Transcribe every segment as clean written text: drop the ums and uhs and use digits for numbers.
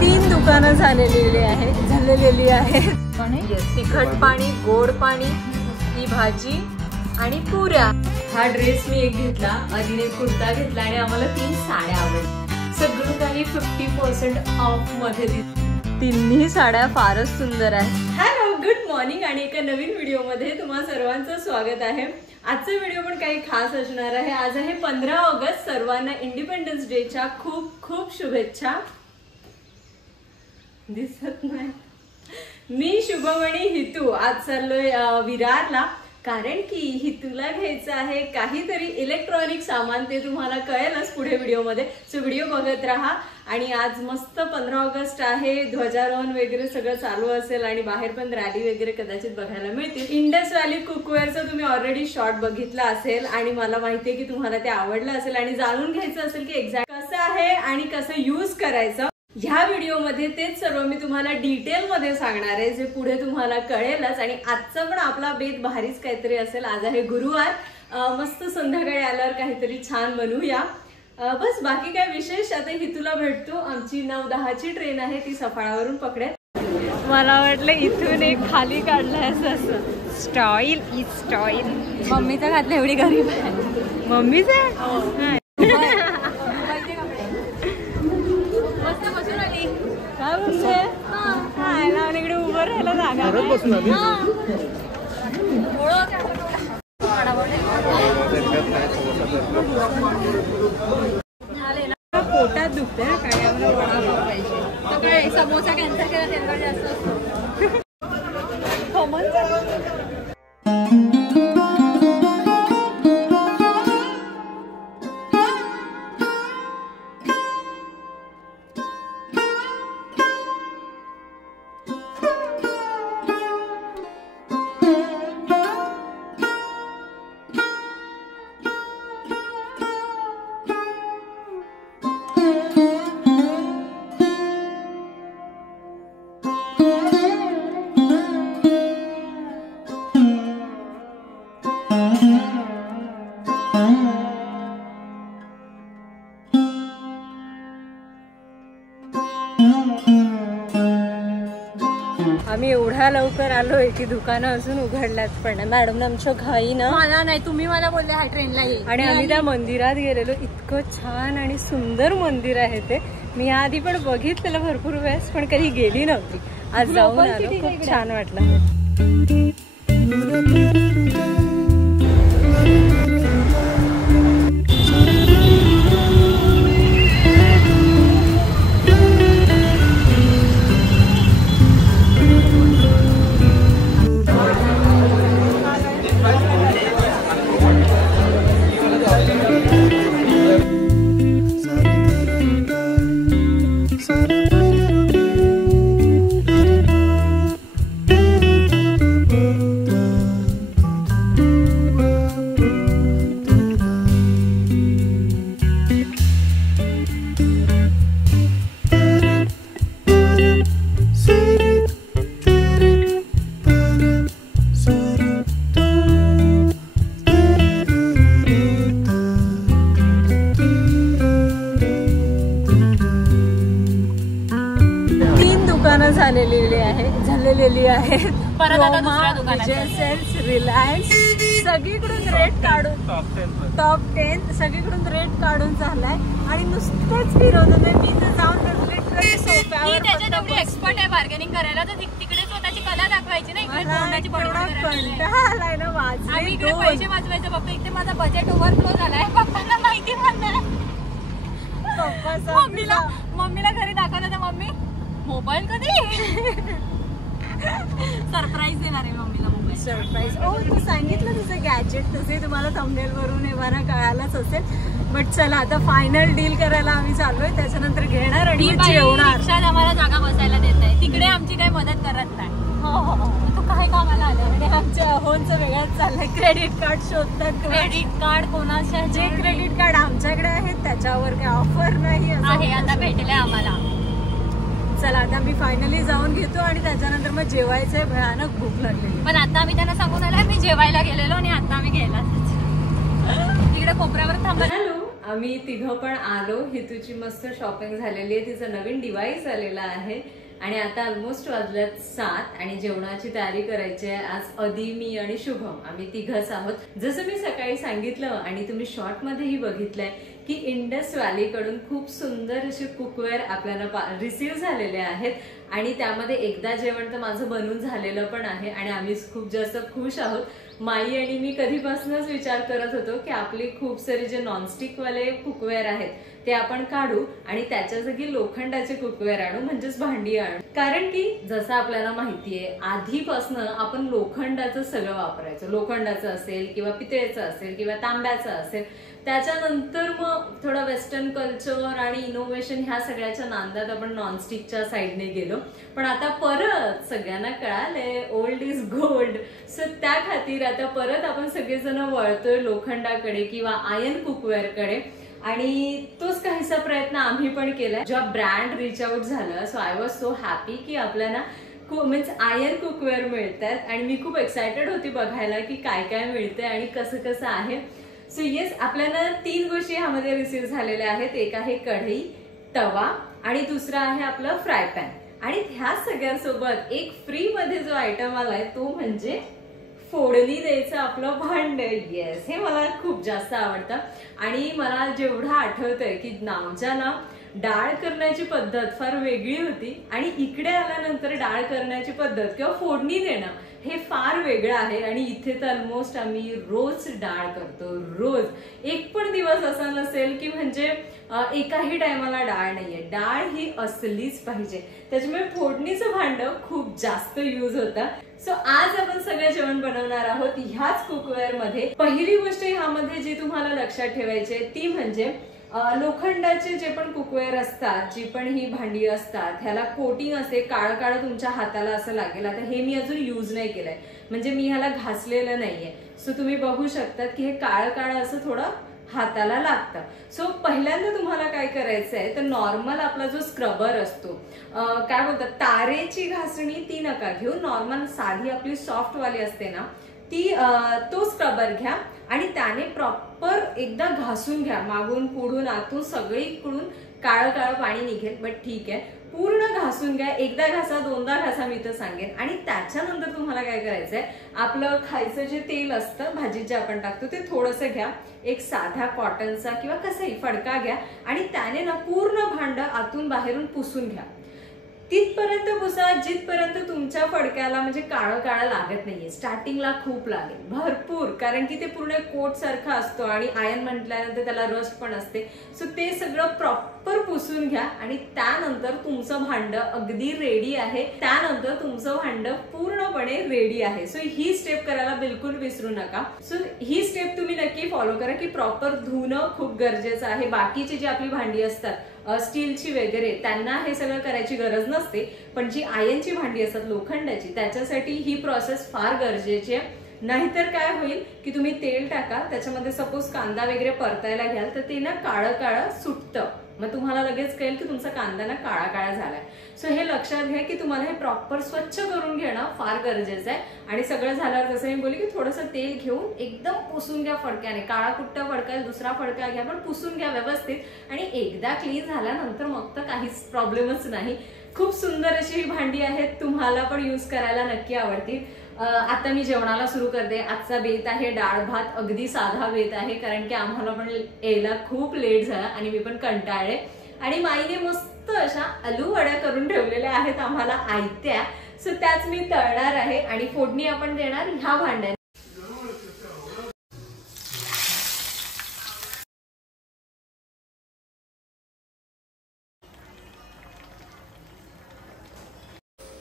3 दुकानं झालेली आहेत. तिखट पाणी, गोड पाणी, ही भाजी आणि पुऱ्या. हा ड्रेस मी एक घेतला, आधीने कुर्ता घेतला आणि आम्हाला 3 साड्या आवडल्या. सगळं काही 50% ऑफ मध्ये दिसत. तिन्ही साड्या फारच सुंदर आहेत. हॅलो, गुड मॉर्निंग आणि एका नवीन व्हिडिओ मध्ये तुम्हा सर्वांचं स्वागत आहे. आजचा व्हिडिओ पण काही खास असणार आहे. आज आहे 15 ऑगस्ट. सर्वांना इंडिपेंडन्स डेच्या खूप खूप शुभेच्छा. दिसत नाही. मी शुभमणी हितू आज चाललोय विरारला, कारण की हितूला घ्यायचं आहे काहीतरी इलेक्ट्रॉनिक सामान. ते तुम्हाला कळेलच पुढे व्हिडिओमध्ये, सो व्हिडिओ बघत राहा. आणि आज मस्त 15 ऑगस्ट आहे, ध्वजारोहण वगैरे सगळं चालू असेल आणि बाहेर पण रॅली वगैरे कदाचित बघायला मिळतील. इंडस व्हॅली कुकवेअरचं तुम्ही ऑलरेडी शॉर्ट बघितला असेल आणि मला माहितीये की तुम्हाला ते आवडलं असेल आणि जाणून घ्यायचं असेल की एक्झॅक्ट कसं आहे आणि कसं यूज करायचं. ह्या व्हिडिओमध्ये तेच सर्व मी तुम्हाला डिटेलमध्ये सांगणार आहे, जे पुढे तुम्हाला कळेलच. आणि आजचा पण आपला बेत भारीच काहीतरी असेल. आज आहे गुरुवार, मस्त संध्याकाळी आल्यावर काहीतरी छान बनवूया. बस बाकी काय विशेष. आता हितूला भेटतो. आमची 9:10ची ट्रेन आहे, ती सफाळावरून पकडेल. मला वाटलं इथून एक खाली काढलंय असं. Style is style. मम्मीचं घातलं, एवढी गरीब आहे मम्मीच आहे. काय बोलते? इकडे उभं राहायला जागा पोटात दुखते ना, काय आम्हाला वडापाव पाहिजे. तर काय समोसा कॅन्सल केला, तेलकट जास्त असतो. आम्ही एवढ्या लवकर आलोय की दुकानं अजून उघडल्यात पण नाही. मॅडम आमच्या घाई ना, मला नाही, तुम्ही मला बोलले हा ट्रेनला येईल. आणि आम्ही त्या मंदिरात गेलेलो. इतकं छान आणि सुंदर मंदिर आहे ते. मी आधी पण बघितलेलं भरपूर वेळेस, पण कधी गेली नव्हती. आज जाऊन आलो, खूप छान वाटलं. झालेली आहे. रिलायन्स सगळीकडून रेट काढून, टॉप 10 सगळीकडून रेट काढून झालाय आणि नुसतेच फिरवत. मी तर जाऊन लिटरली सोफ्यावर. त्याच्यात एक्सपर्ट आहे बार्गेनिंग करायला, तर तिकडे स्वतःची कला दाखवायची नाही. कंटाळाय ना माझं. आम्ही इकडे पैसे वाचवायचे. पप्पा इथे माझा बजेट ओव्हरफ्लो झालाय. पप्पांना माहिती पण नाही. मम्मीला घरी दाखवलं तर मम्मी मोबाईल कधी सरप्राईज देणार आहे मम्मीला. Mobile surprise. ओ, तू सांगितलं तुझं गॅजेट, तसे तुम्हाला थंबनेल वरून हे मला कळालंच असेल. बट चला आता फायनल डील करायला आम्ही चाललोय. त्याच्यानंतर घेणार आणि जेवणार. रिक्षात आम्हाला जागा बसायला देत आहे. तिकडे आमची काही मदत करत नाही. तू काय कामाला आलं? आणि आमच्या अहोंचं वेगळंच चाललंय. क्रेडिट कार्ड शोधतात. क्रेडिट कार्ड कोणाच्या? जे क्रेडिट कार्ड आमच्याकडे आहेत त्याच्यावर काही ऑफर नाही आहे. आता भेटले आम्हाला. चला आता मी फायनली जाऊन घेतो आणि त्याच्यानंतर मग जेवायचंय. भयानक भूक लागलेली. पण आता आम्ही त्यांना सांगून आलोय मी जेवायला गेलेलो आणि आता आम्ही घ्यायला तिकडे कोपऱ्यावर थांबलो. हॅलो, आम्ही तिघं पण आलो. हितूची मस्त शॉपिंग झालेली आहे, तिचं नवीन डिव्हाइस आलेला आहे आणि आता ऑलमोस्ट वाजल्यात 7 आणि जेवणाची तयारी करायची आहे. आज अदी, मी आणि शुभम आम्ही तिघच आहोत. जसं मी सकाळी सांगितलं आणि तुम्ही शॉर्ट मध्येही बघितलंय की इंडस व्हॅली कडून खूप सुंदर असे कुकवेअर आपल्याला रिसीव्ह झालेले आहेत आणि त्यामध्ये एकदा जेवण तर माझं बनवून झालेलं पण आहे आणि आम्ही खूप जास्त खुश आहोत. माई आणि मी कधीपासूनच विचार करत होतो की आपले खूप सारे जे नॉनस्टिक वाले कुकवेअर आहेत ते आपण काढू आणि त्याच्या जागी लोखंडाचे कुकवेअर आणू, म्हणजेच भांडी आणू. कारण की जसं आपल्याला माहितीये आधीपासून आपण लोखंडाचं सगळं वापरायचं. लोखंडाचं असेल किंवा पितळेचं असेल किंवा तांब्याचं असेल. त्याच्यानंतर मग थोडं वेस्टर्न कल्चर आणि इनोव्हेशन ह्या सगळ्याच्या नांदात आपण नॉनस्टिकच्या साईडने गेलो. पण आता परत सगळ्यांना कळालंय ओल्ड इज गोल्ड. सो त्या खातीर आता परत आपण सगळेजण वळतोय लोखंडाकडे किंवा आयर्न कुकवेअरकडे आणि तोच काहीसा प्रयत्न आम्ही पण केलाय. जेव्हा ब्रँड रिच आउट झालं so I was so happy की आपल्याला मीन्स आयर्न कुकवेअर मिळतात आणि मी खूप एक्सायटेड होती बघायला की काय काय मिळतंय आणि कसं कसं आहे. सो येस, आपल्याला 3 गोष्टी ह्यामध्ये रिसीव्ह झालेल्या आहेत. एक आहे कढई, तवा आणि दुसरा आहे आपलं फ्राय पॅन. आणि ह्या सगळ्यांसोबत एक फ्री मध्ये जो आयटम आलाय तो म्हणजे फोडणी द्यायचं आपलं भांड. येस, हे मला खूप जास्त आवडतं आणि मला जेवढं आठवतंय की नावच्या डाळ करण्याची पद्धत फार वेगळी होती आणि इकडे आल्यानंतर डाळ करण्याची पद्धत किंवा फोडणी देणं हे फार वेगळं आहे आणि इथे तर ऑलमोस्ट आम्ही रोज डाळ करतो. रोज एक पण दिवस असा नसेल की म्हणजे एकाही टायमाला डाळ नाहीये. डाळ ही असलीच पाहिजे, त्याच्यामुळे फोडणीचं भांड खूप जास्त यूज होतं. सो आज आपण सगळं जेवण बनवणार आहोत ह्याच कुकवेअर मध्ये. पहिली गोष्ट ह्यामध्ये जी तुम्हाला लक्षात ठेवायची ती म्हणजे लोखंडाचे जे पण कुकवेअर असतात, जी पण ही भांडी असतात, ह्याला कोटिंग असते. काळं काळं तुमच्या हाताला असं लागेल. आता हे मी अजून यूज नाही केलंय, म्हणजे मी ह्याला घासलेलं नाहीये. सो तुम्ही बघू शकतात की हे काळं काळं असं थोडं हाताला लागतं. सो पहिल्यांदा तुम्हाला काय करायचंय तर नॉर्मल आपला जो स्क्रबर असतो, काय बोलतात, तारेची घासणी ती नका घेऊ. नॉर्मल साधी आपली सॉफ्ट वाली असते ना ती, तो स्क्रबर घ्या आणि त्याने प्रॉपर एकदा घासून घ्या. मागून पुढून आतून सगळीकडून काळं काळं पाणी निघेल. बट ठीक आहे, पूर्ण घासून घ्या. एकदा घासा, दोनदा घासा मी तर सांगेन. आणि त्याच्यानंतर तुम्हाला काय करायचंय, आपलं खायचं जे तेल असतं भाजीत जे आपण टाकतो ते थोडंसं घ्या. एक साधा कॉटनचा किंवा कसाही फडका घ्या आणि त्याने ना पूर्ण भांड आतून बाहेरून पुसून घ्या. तिथपर्यंत पुसा जिथपर्यंत तुमच्या फडक्याला म्हणजे काळं काळं लागत नाहीये. स्टार्टिंगला खूप लागेल, भरपूर, कारण की ते पूर्ण कोट सारखा असतो आणि आयर्न म्हटल्यानंतर त्याला रस्ट पण असते. सो ते सगळं प्रॉपर पुसून घ्या आणि त्यानंतर तुमचं भांड अगदी रेडी आहे. त्यानंतर तुमचं भांड पूर्णपणे रेडी आहे. सो ही स्टेप करायला बिलकुल विसरू नका. सो ही स्टेप तुम्ही नक्की फॉलो करा की प्रॉपर धुणं खूप गरजेचं आहे. बाकीची जी आपली भांडी असतात स्टीलची वगैरे त्यांना हे सगळं करायची गरज नसते, पण जी आयर्नची भांडी असतात लोखंडाची त्याच्यासाठी ही प्रोसेस फार गरजेची आहे. नाहीतर काय होईल की तुम्ही तेल टाका, त्याच्यामध्ये सपोज कांदा वगैरे परतायला घ्याल तर ते ना काळं काळं सुटतं. मग तुम्हाला लगेच कळेल की तुमचा कांदा ना काळा काळा झालाय. सो हे लक्षात घ्या की तुम्हाला हे प्रॉपर स्वच्छ करून घेणं फार गरजेचं आहे. आणि सगळं झाल्यावर जसं मी बोलली की थोडंसं तेल घेऊन एकदम पुसून घ्या फडक्याने. काळा कुट्टा फडका, दुसरा फडका घ्या, पण पुसून घ्या व्यवस्थित. आणि एकदा क्लीन झाल्यानंतर मग तर काहीच प्रॉब्लेमच नाही. खूप सुंदर अशी ही भांडी आहेत, तुम्हाला पण यूज करायला नक्की आवडतील. आता मी जेवणाला सुरू करते. आजचा बेत आहे डाळ भात, अगदी साधा बेत आहे कारण की आम्हाला पण यायला खूप लेट झाला आणि मी पण कंटाळले. आणि माईने मस्त अशा आलू वड्या करून ठेवलेल्या आहेत आम्हाला आयत्या. सो त्याच मी तळणार आहे आणि फोडणी आपण देणार ह्या भांड्यात.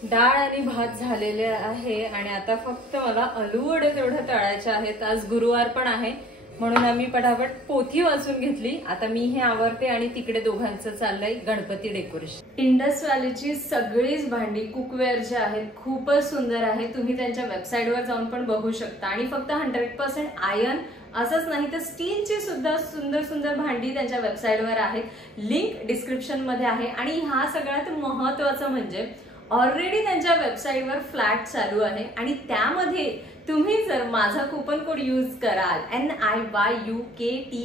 डाळ आणि भात झालेले आहे आणि आता फक्त मला आलू वडे तेवढे तळायचे आहेत. आज गुरुवार पण आहे म्हणून आम्ही पटापट पोथी वाचून घेतली. आता मी हे आवरते आणि तिकडे दोघांचं चाललंय गणपती डेकोरेशन. इंडस व्हॅलीची सगळीच भांडी कुकवेअर जे आहेत खूपच सुंदर आहे. तुम्ही त्यांच्या वेबसाईटवर जाऊन पण बघू शकता. आणि फक्त 100% आयर्न असंच नाही तर स्टीलची सुद्धा सुंदर सुंदर भांडी त्यांच्या वेबसाईटवर आहेत. लिंक डिस्क्रिप्शन मध्ये आहे. आणि हा सगळ्यात महत्वाचं म्हणजे ऑलरेडी त्यांच्या वेबसाईटवर फ्लॅट चालू आहे आणि त्यामध्ये तुम्ही जर माझा कुपन कोड यूज कराल NIYUKTI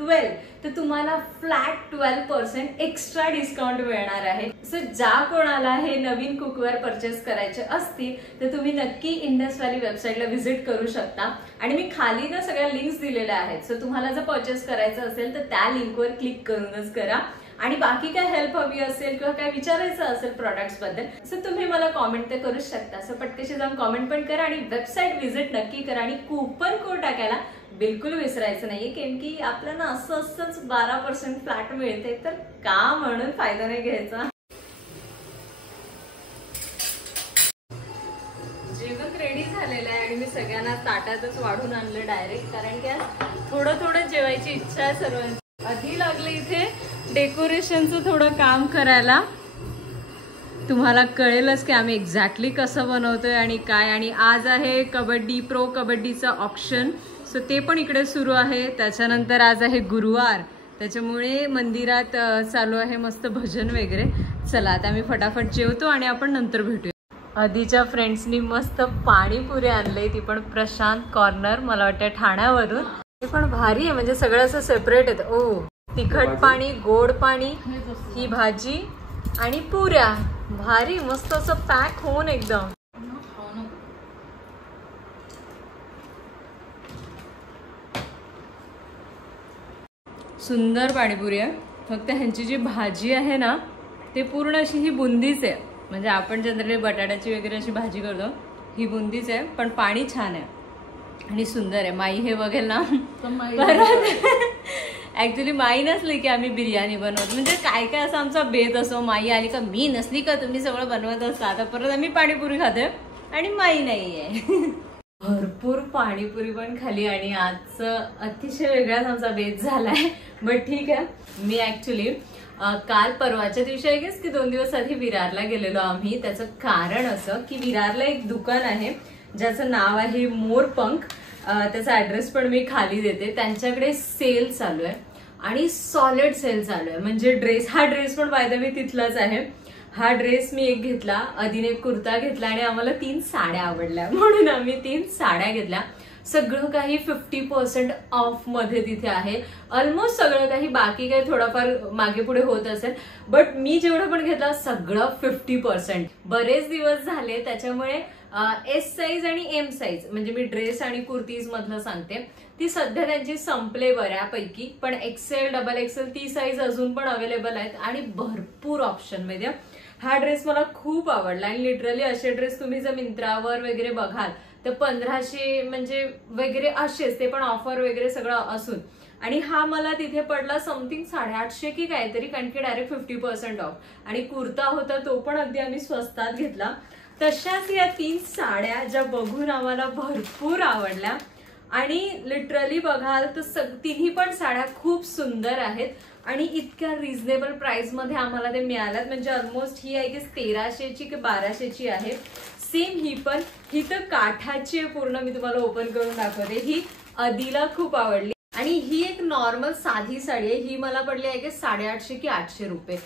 12 तर तुम्हाला फ्लॅट 12% एक्स्ट्रा डिस्काउंट मिळणार आहे. सो ज्या कोणाला हे नवीन कुकवेअर परचेस करायचे असतील तर तुम्ही नक्की इंडस व्हॅली वेबसाईटला व्हिजिट करू शकता. आणि मी खाली ना सगळ्या लिंक्स दिलेल्या आहेत. सो तुम्हाला जर परचेस करायचं असेल तर त्या लिंकवर क्लिक करूनच करा. आणि बाकी काय हेल्प हवी असेल किंवा काय विचारायचं असेल प्रोडक्ट्स बद्दल सो तुम्ही मला कॉमेंट तर करूच शकता. सो पटकशी जाऊन कॉमेंट पण करा आणि वेबसाईट व्हिजिट नक्की करा. आणि कूपन कोड टाकायला बिलकुल विसरायचं नाहीये, कारण की आपल्याला असंच 12% फ्लॅट मिळते तर का म्हणून फायदा नाही घ्यायचा. जेवण रेडी झालेलं आहे आणि मी सगळ्यांना ताटातच वाढून आणलं डायरेक्ट, कारण की आज थोडं जेवायची इच्छा आहे सर्वांची. आधी लागले इथे डेकोरेशनचं थोडं काम करायला. तुम्हाला कळेलच की आम्ही एक्झॅक्टली कसं बनवतोय आणि काय. आणि आज आहे कबड्डी प्रो कबड्डीचं ऑप्शन, सो ते पण इकडे सुरू आहे. त्याच्यानंतर आज आहे गुरुवार, त्याच्यामुळे मंदिरात चालू आहे मस्त भजन वगैरे. चला आता मी फटाफट जेवतो आणि आपण नंतर भेटूया. आधीच्या फ्रेंड्सनी मस्त पाणीपुरी आणले, ती पण प्रशांत कॉर्नर मला वाटतं ठाण्यावरून. ते पण भारी आहे, म्हणजे सगळं असं सेपरेट आहे. ओ तिखट पाणी, गोड पाणी, ही भाजी आणि पुऱ्या. भारी मस्त असं पॅक होऊन एकदम. सुंदर पाणीपुरी आहे. फक्त ह्यांची जी भाजी आहे ना ते पूर्ण अशी ही बुंदीच आहे. म्हणजे आपण जनरली बटाट्याची वगैरे अशी भाजी करतो, ही बुंदीच आहे. पण पाणी छान आहे आणि सुंदर आहे. माई हे बघेल ना परत. ऍक्च्युली माई नसली की आम्ही बिर्याणी बनवतो, म्हणजे काय काय असं आमचा बेत असो. माई आली का मी नसली का तुम्ही सगळं बनवत असता. आता परत आम्ही पाणीपुरी खातोय आणि माई नाहीये. भरपूर पाणीपुरी पण खाली आणि आजचं अतिशय वेगळाच आमचा बेत झालाय. बट ठीक आहे. मी ऍक्च्युली काल परवाच्या दिवशी आहे की 2 दिवस आधी विरारला गेलेलो आम्ही. त्याचं कारण असं की विरारला एक दुकान आहे ज्याचं नाव आहे मोरपंख. त्याचा ऍड्रेस पण मी खाली देते. त्यांच्याकडे सेल चालू आहे आणि सॉलिड सेल चालू आहे. म्हणजे हा ड्रेस पण बाय द वे तिथलाच आहे. हा ड्रेस मी एक घेतला, अधीने एक कुर्ता घेतला आणि आम्हाला 3 साड्या आवडल्या म्हणून आम्ही 3 साड्या घेतल्या. सगळं काही 50% ऑफ मध्ये तिथे आहे. ऑलमोस्ट सगळं काही, बाकी काही थोडंफार मागे पुढे होत असेल. बट मी जेवढं पण घेतलं सगळं 50%. बरेच दिवस झाले त्याच्यामुळे एस साईज आणि एम साईज, म्हणजे मी ड्रेस आणि कुर्तीज मधलं सांगते, ती सध्या त्यांची संपले बऱ्यापैकी. पण एक्सेल, डबल एक्सेल ती साईज अजून पण अवेलेबल आहेत आणि भरपूर ऑप्शन मध्ये. हा ड्रेस मला खूप आवडला आणि लिटरली असे ड्रेस तुम्ही जर मिंत्रावर वगैरे बघाल तर 1500 म्हणजे वगैरे असेच, ते पण ऑफर वगैरे सगळं असून. आणि हा मला तिथे पडला समथिंग 850 की काहीतरी, कारण की डायरेक्ट 50% ऑफ. आणि कुर्ता होता तो पण अगदी आम्ही स्वस्तात घेतला. तशाच या 3 साड्या ज्या बघून आम्हाला भरपूर आवडल्या आणि लिटरली बघाल तर तिन्ही पण साड्या खूप सुंदर आहेत आणि इतक्या रिझनेबल प्राइस मध्ये आम्हाला ते मिळाल्यात. म्हणजे ऑलमोस्ट ही आहे की 1300 की 1200 आहे. सेम ही पण, ही तर काठाची आहे पूर्ण. मी तुम्हाला ओपन करून दाखवते. ही अदिला खूप आवडली. आणि ही एक नॉर्मल साधी साडी आहे, ही मला पडली आहे की 850 की 800 रुपये.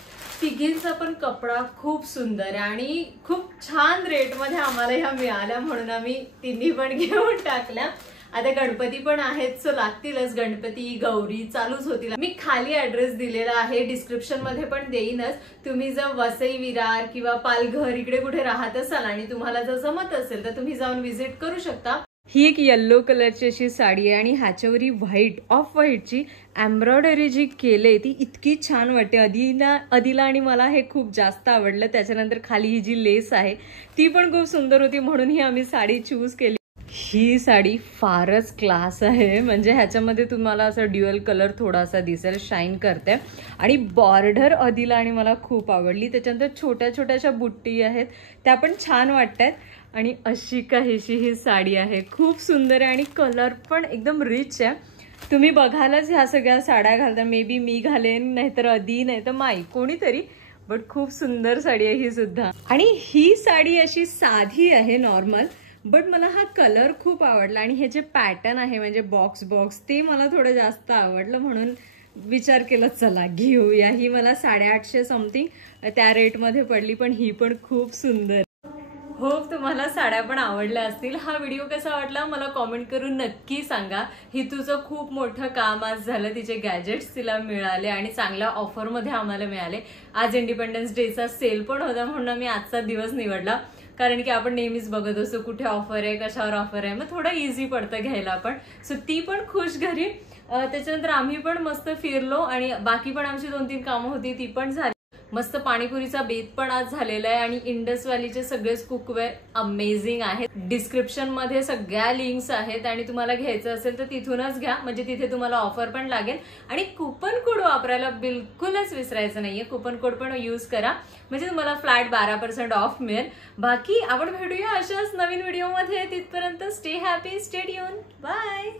तिघींचा पण कपडा खूप सुंदर आहे आणि खूप छान रेट मध्ये आम्हाला ह्या मिळाल्या म्हणून आम्ही तिन्ही पण घेऊन टाकल्या. आता गणपती पण आहेत, सो लागतीलच. गणपती, गौरी चालूच होतील. मी खाली ऍड्रेस दिलेला आहे, डिस्क्रिप्शन मध्ये पण देईनच. तुम्ही जर वसई, विरार किंवा पालघर इकडे कुठे राहत असाल आणि तुम्हाला जर जमत असेल तर तुम्ही जाऊन व्हिजिट करू शकता. ही एक येल्लो कलरची अशी साडी आहे आणि ह्याच्यावरही व्हाईट, ऑफ व्हाईटची एम्ब्रॉयडरी जी केली ती इतकी छान वाटते. अदिला आणि मला हे खूप जास्त आवडलं. त्याच्यानंतर खाली ही जी लेस आहे ती पण खूप सुंदर होती म्हणून ही आम्ही साडी चूज केली. ही साडी फारच क्लास आहे. म्हणजे ह्याच्यामध्ये तुम्हाला असं ड्युअल कलर थोडासा दिसेल, शाईन करते. आणि बॉर्डर अदिला आणि मला खूप आवडली. त्याच्यानंतर छोट्या छोट्याशा बुट्टी आहेत त्या पण छान वाटतात. आणि अशी काहीशी ही साडी आहे, खूप सुंदर आहे आणि कलर पण एकदम रिच आहे. तुम्ही बघालच ह्या सगळ्या साड्या घालता. मे बी मी घालेन, नाहीतर अदी, नाही तर माई, कोणीतरी. बट खूप सुंदर साडी आहे ही सुद्धा. आणि ही साडी अशी साधी आहे, नॉर्मल. बट मला हा कलर खूप आवडला आणि हे जे पॅटर्न आहे म्हणजे बॉक्स ते मला थोडं जास्त आवडलं म्हणून विचार केला चला घेऊया. ही मला 850 समथिंग त्या रेटमध्ये पडली, पण ही पण खूप सुंदर. होप तुम्हाला साड्या पण आवडल्या असतील. हा व्हिडिओ कसा वाटला मला कॉमेंट करून नक्की सांगा. हितूचं खूप मोठं काम आज झालं, तिचे गॅजेट्स तिला मिळाले आणि चांगल्या ऑफरमध्ये आम्हाला मिळाले. आज इंडिपेंडन्स डेचा सेल पण होता म्हणून मी आजचा दिवस निवडला, कारण की आपण नेहमीच बघत असतो कुठे ऑफर आहे, कशावर ऑफर आहे, मग थोडं इझी पडतं घ्यायला पण. सो ती पण खुश घरी. त्याच्यानंतर आम्ही पण मस्त फिरलो आणि बाकी पण आमची 2-3 कामं होती ती पण झाली. मस्त पाणीपुरीचा बेत पण आज झालेला आहे आणि इंडस व्हॅलीचे सगळेच कुकवेअर अमेझिंग आहेत. डिस्क्रिप्शन मध्ये सगळ्या लिंक्स आहेत आणि तुम्हाला घ्यायचं असेल तर तिथूनच घ्या, म्हणजे तिथे तुम्हाला ऑफर पण लागेल. आणि कुपन कोड वापरायला बिलकुलच विसरायचं नाहीये. कुपन कोड पण यूज करा म्हणजे तुम्हाला फ्लॅट 12% ऑफ मिळेल. बाकी आपण भेटूया अशाच नवीन व्हिडिओमध्ये. तिथपर्यंत stay happy, stay tune, bye.